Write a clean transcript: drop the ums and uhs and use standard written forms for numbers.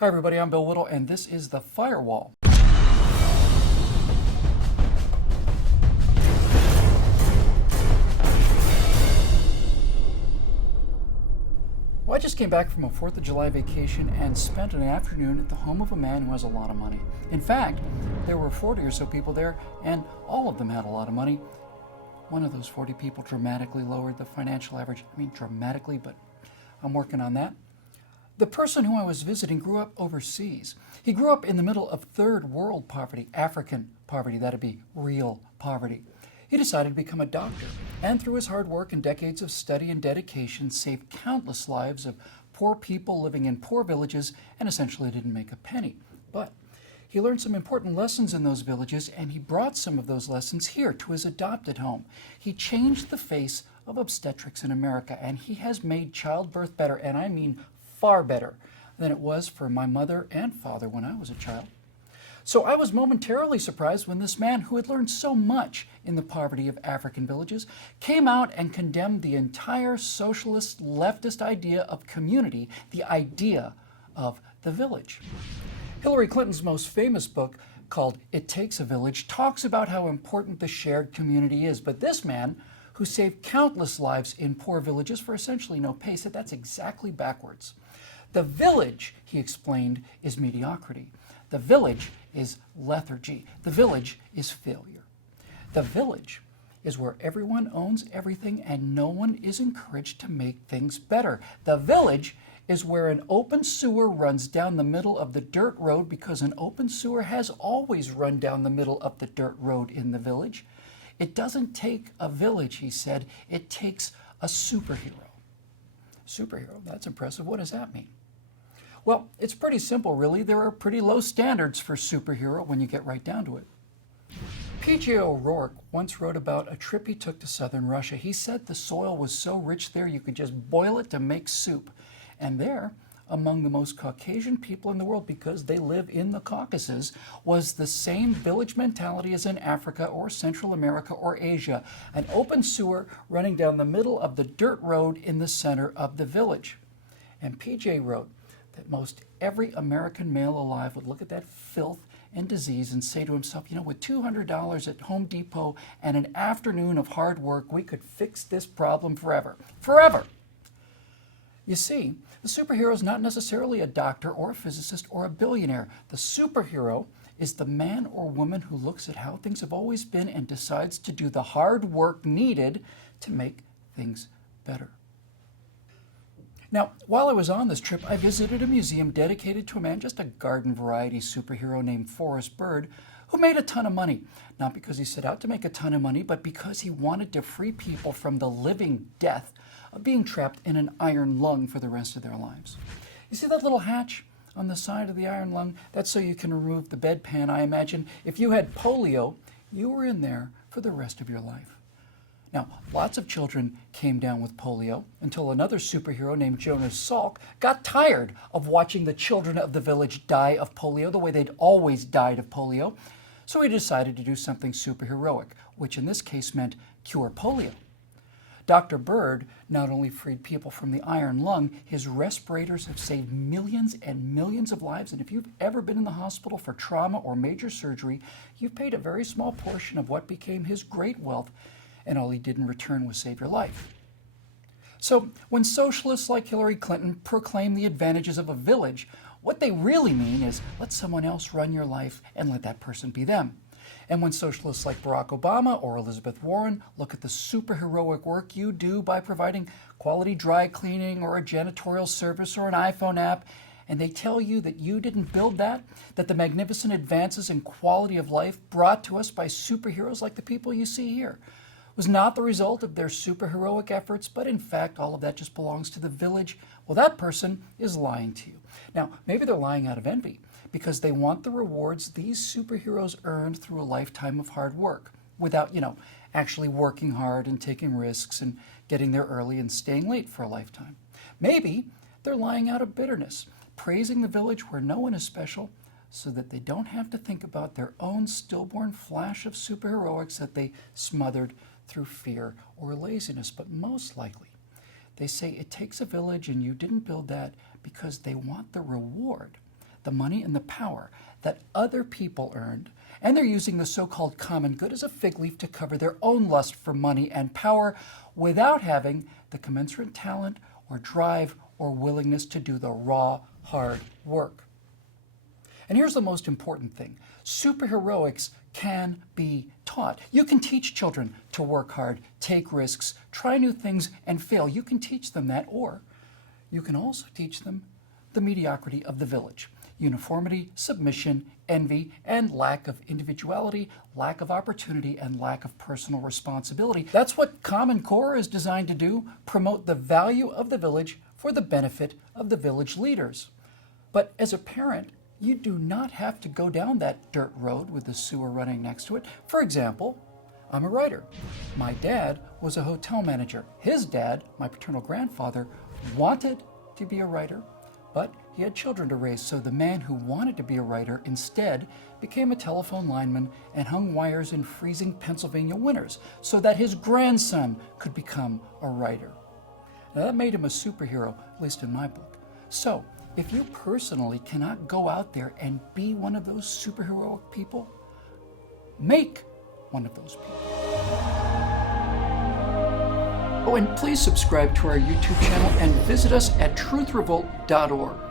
Hi everybody, I'm Bill Whittle and this is the Firewall. Well, I just came back from a 4th of July vacation and spent an afternoon at the home of a man who has a lot of money. In fact, there were 40 or so people there and all of them had a lot of money. One of those 40 people dramatically lowered the financial average. I mean, dramatically, but I'm working on that. The person who I was visiting grew up overseas. He grew up in the middle of third world poverty, African poverty, that'd be real poverty. He decided to become a doctor, and through his hard work and decades of study and dedication, saved countless lives of poor people living in poor villages and essentially didn't make a penny. But he learned some important lessons in those villages, and he brought some of those lessons here to his adopted home. He changed the face of obstetrics in America, and he has made childbirth better, and I mean far better than it was for my mother and father when I was a child. So I was momentarily surprised when this man, who had learned so much in the poverty of African villages, came out and condemned the entire socialist leftist idea of community, the idea of the village. Hillary Clinton's most famous book, called It Takes a Village, talks about how important the shared community is. But this man, who saved countless lives in poor villages for essentially no pay, said that's exactly backwards. The village, he explained, is mediocrity. The village is lethargy. The village is failure. The village is where everyone owns everything and no one is encouraged to make things better. The village is where an open sewer runs down the middle of the dirt road because an open sewer has always run down the middle of the dirt road in the village. It doesn't take a village, he said, it takes a superhero. Superhero, that's impressive. What does that mean? Well, it's pretty simple, really. There are pretty low standards for superhero when you get right down to it. P.J. O'Rourke once wrote about a trip he took to southern Russia. He said the soil was so rich there you could just boil it to make soup. And there, among the most Caucasian people in the world, because they live in the Caucasus, was the same village mentality as in Africa or Central America or Asia. An open sewer running down the middle of the dirt road in the center of the village. And P.J. wrote that most every American male alive would look at that filth and disease and say to himself, you know, with $200 at Home Depot and an afternoon of hard work, we could fix this problem forever. Forever! You see, the superhero is not necessarily a doctor or a physicist or a billionaire. The superhero is the man or woman who looks at how things have always been and decides to do the hard work needed to make things better. Now, while I was on this trip, I visited a museum dedicated to a man, just a garden variety superhero named Forrest Bird, who made a ton of money. Not because he set out to make a ton of money, but because he wanted to free people from the living death of being trapped in an iron lung for the rest of their lives. You see that little hatch on the side of the iron lung? That's so you can remove the bedpan. I imagine if you had polio, you were in there for the rest of your life. Now, lots of children came down with polio until another superhero named Jonas Salk got tired of watching the children of the village die of polio the way they'd always died of polio. So he decided to do something superheroic, which in this case meant cure polio. Dr. Bird not only freed people from the iron lung, his respirators have saved millions and millions of lives. And if you've ever been in the hospital for trauma or major surgery, you've paid a very small portion of what became his great wealth, and all he did in return was save your life. So when socialists like Hillary Clinton proclaim the advantages of a village, what they really mean is let someone else run your life and let that person be them. And when socialists like Barack Obama or Elizabeth Warren look at the superheroic work you do by providing quality dry cleaning or a janitorial service or an iPhone app, and they tell you that you didn't build that the magnificent advances in quality of life brought to us by superheroes like the people you see here was not the result of their superheroic efforts, but in fact all of that just belongs to the village, well, that person is lying to you. Now, maybe they're lying out of envy because they want the rewards these superheroes earned through a lifetime of hard work without, actually working hard and taking risks and getting there early and staying late for a lifetime. Maybe they're lying out of bitterness, praising the village where no one is special so that they don't have to think about their own stillborn flash of superheroics that they smothered through fear or laziness. But most likely, they say it takes a village and you didn't build that because they want the reward the money and the power that other people earned, and they're using the so-called common good as a fig leaf to cover their own lust for money and power without having the commensurate talent or drive or willingness to do the raw, hard work. And here's the most important thing. Superheroics can be taught. You can teach children to work hard, take risks, try new things, and fail. You can teach them that, or you can also teach them the mediocrity of the village. Uniformity, submission, envy, and lack of individuality, lack of opportunity, and lack of personal responsibility. That's what Common Core is designed to do, promote the value of the village for the benefit of the village leaders. But as a parent, you do not have to go down that dirt road with the sewer running next to it. For example, I'm a writer. My dad was a hotel manager. His dad, my paternal grandfather, wanted to be a writer, but he had children to raise, so the man who wanted to be a writer instead became a telephone lineman and hung wires in freezing Pennsylvania winters so that his grandson could become a writer. Now that made him a superhero, at least in my book. So, if you personally cannot go out there and be one of those superheroic people, make one of those people. Oh, and please subscribe to our YouTube channel and visit us at truthrevolt.org.